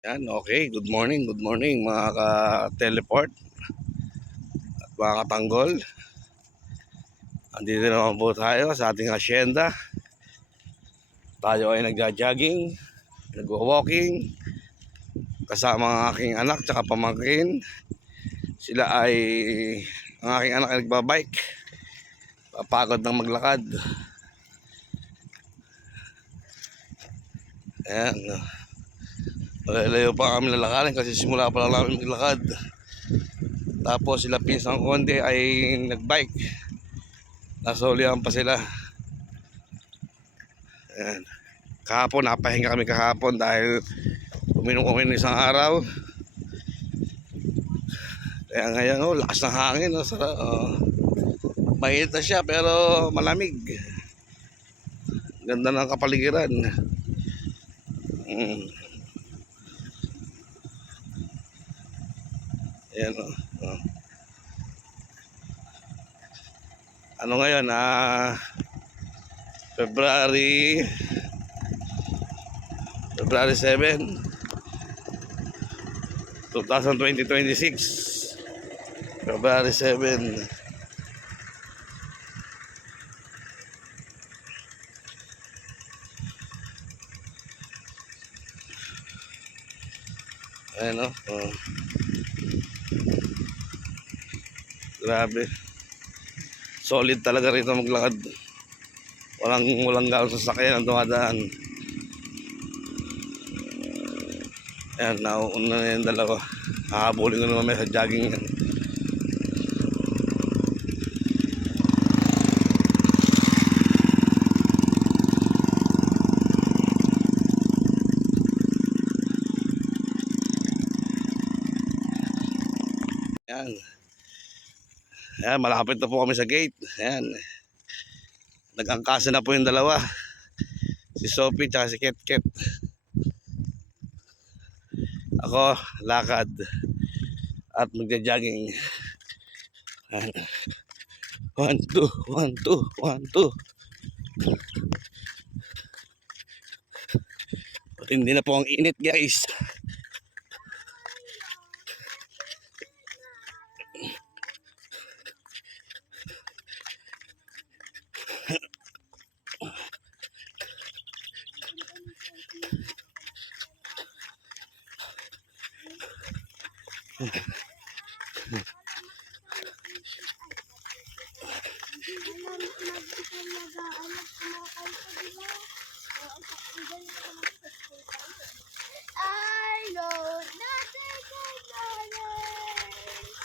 Yan, okay. Good morning mga ka-teleport at mga katanggol. Andito naman po tayo sa ating asyenda. Tayo ay nagja-jogging, nagwo-walking, kasama ang aking anak tsaka pamangkin. Sila ay, ang aking anak ay nagbabike. Papagod ng maglakad. Ayan. Malayo pa kami lalakarin kasi simula pa lang namin maglakad. Tapos sila pinsang konti ay nagbike. Nasolihan pa sila. Ayan. Kahapon, napahinga kami kahapon dahil uminom kami ng isang araw. Kaya ngayon, lakas ng hangin. Mainit na siya pero malamig. Ganda ng kapaligiran. Mm. Ayan, Ano ngayon? February 7, 2026. February 7. Ayan, grabe. Solid talaga rito maglakad. Walang gaano sasakyan ang dumadaan. Ayan, nauuna na yung dalawa. Hahabulin ko naman may sa jogging yan. Ayan. Ayan, malapit na po kami sa gate. Ayan. Nag-angkasa na po yung dalawa. Si Sophie at si Ket. Ako, lakad. At magja-jogging. Ayan. 1, 2, 1, 2, 1, 2. Hindi na po ang init, guys. I know nothing can knowledge.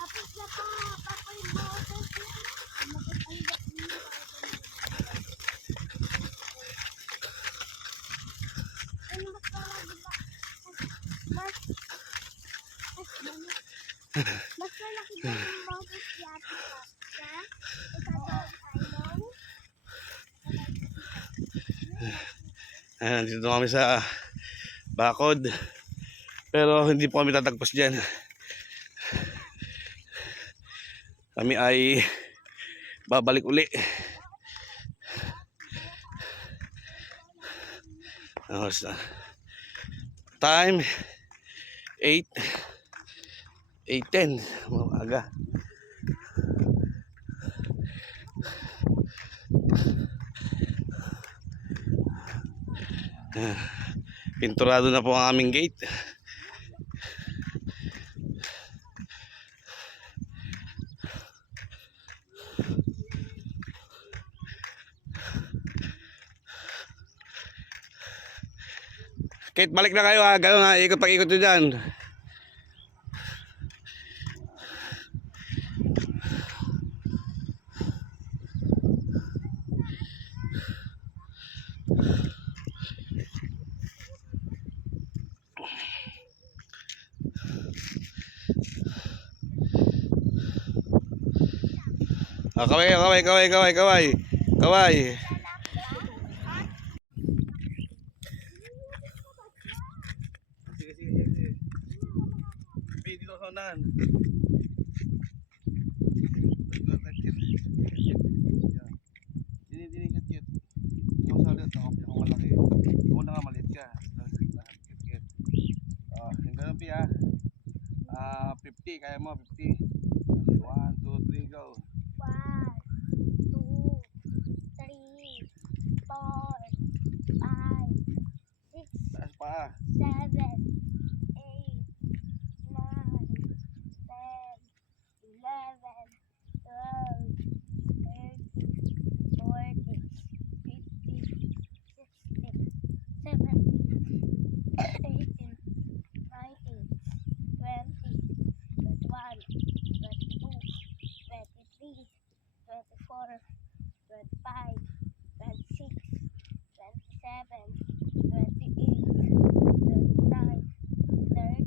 Tapos nakapakalimutan siya. Nakapalibak niya. Ano mas malaki ba? Mas malaki ba yung boses yati ka? Ikaw, Ayan, dito kami sa Bakod. Pero hindi po kami tatagpas dyan. Kami ay babalik uli. Time 8 8:10. Aga. Pinturado na po ang aming gate. Kate, balik na kayo ha. Gano'n ha. Ikot-pakikot nyo dyan. Kaway. Sige. Dito sa unahan. Dinikat-kit. Ako sa ulit, ako malaki. Ako na nga maliit ka. Kit. jumpy ha. 50, kaya mo 50. 1, 2, 3, go. 1, 2, 3, 4, 5, 6, Taas pa. 7, 8, 9, 10, 11, 12, 13, 14, 15, 16, 17, 18, 19, 20, 21, 22, 23, 24, 25, 26, 27, 28, 29, 30,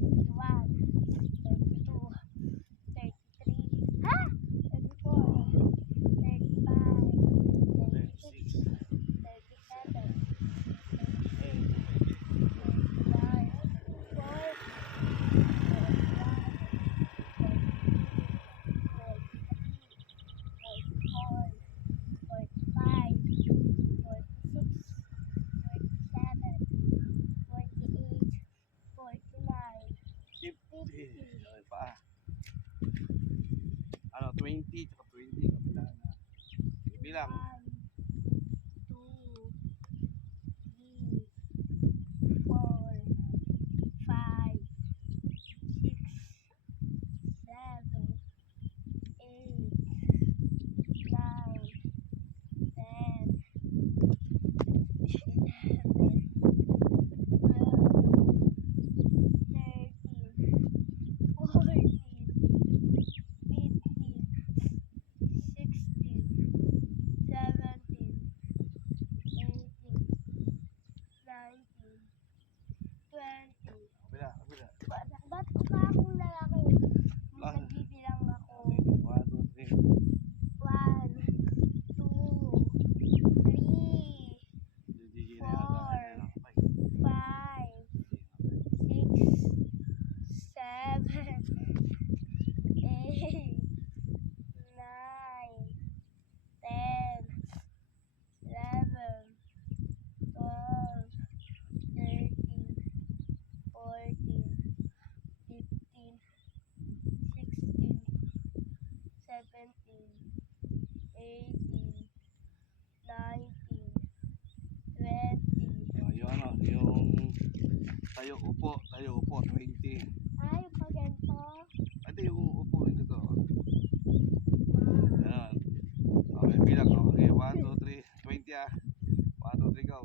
31, 32, 33, 34, 35, 36, 37, 38, 39, 40, 50. Okay pa. Ano, 20, tsaka 20. Kapitan na. Bilang. 2, 3, 4, 5, 6, 7, 8, 9, 10, 11, 12, 13, 14, 15, 16, 17, 18, 19, 20. Kabila, kabila. Ba't pa akong lalaki? Lang. Nagbibilang ako. 1, 2, 3. 1, 2, 3, Hindi na 4, yata. 5, 6, 7, 8, 9, 10, 11, 12, 13, 14, 15, 16, 17, 18, 19, 20. Yung ano, yung tayo upo, 20. Ay, pag ganito. Ito yung upo, ito to. Ganun. Okay, bilang. Okay, 1, 2, 3, 20 ah. 1, 2, 3, go.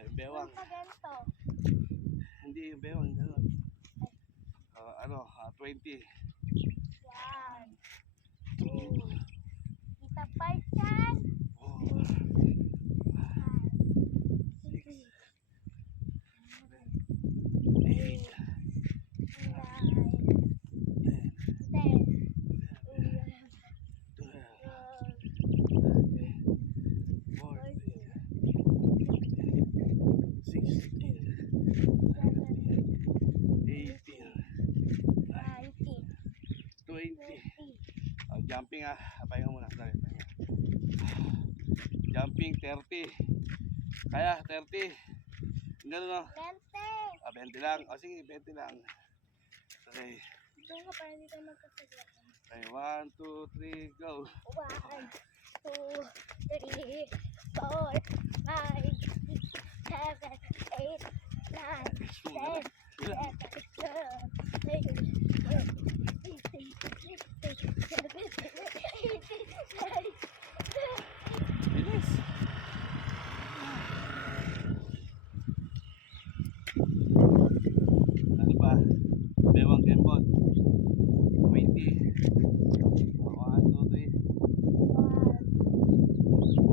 Yung bewang. Hindi yung bewang, gano'n. 20. 1, 2, kita part yan. 6, 8, 9, 10, 20. Jumping ah. Pahinga muna. Sorry, pahinga. Jumping 30. Kaya 30. Ganun no? 20. 20 lang. O sige, 20 lang. Okay. Doon ka para dito magkasagyan. Okay, 1, 2, 3, go. 1, 2, 3, 4, 5, 6, 7, 8, 9, 10, 11, 12, 13, 14, 15, 16, 17, 18, 19, 20. Bilis. Ano ba? Bewang kembot. 20. 1, 2, 3. 1,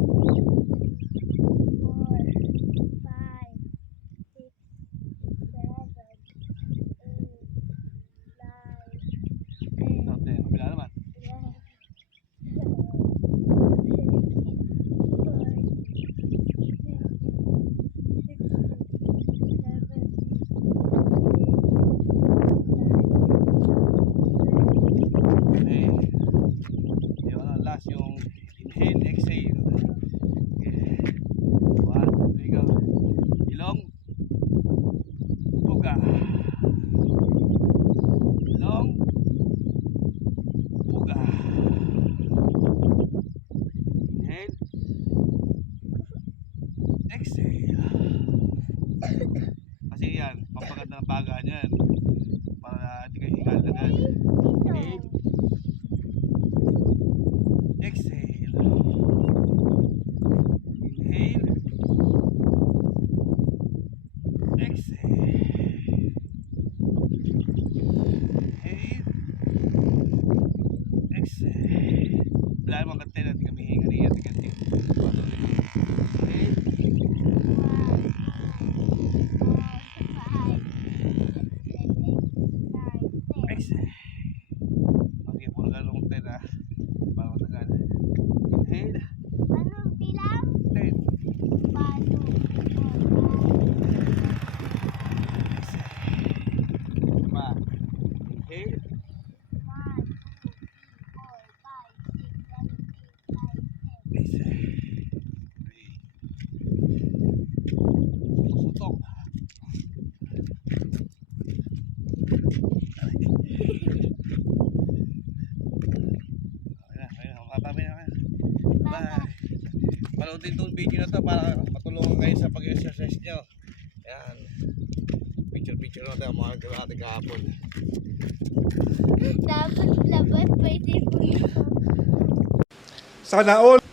Inhale, exhale. Okay. 1, 2, 3, go. Ilong. Buga. Ilong. Buga. Inhale. Exhale. Kasi yan, pampaganda ng baga niyan. Para hindi kayo hingal agad. Inhale. Exhale. Inhale. Exhale. Inhale. Exhale. Wala namang kantay natin kami hinga niya. Inhale. Exhale. Okay, puro galong 10 ah. Para matagal. Inhale. Anong bilang? 10. Paano? Pa. Inhale. 1, 2, 3, 4, 5, 6, 7, 8, 9, 10. Exhale. 3. Sutok. Okay na. Mapapay na kayo. Bye. Panoodin itong video na to para matulungan kayo sa pag-exercise nyo. Ayan. Picture natin ang mga nagdala natin kahapon. Dapat labas pwede po yun. Sana all.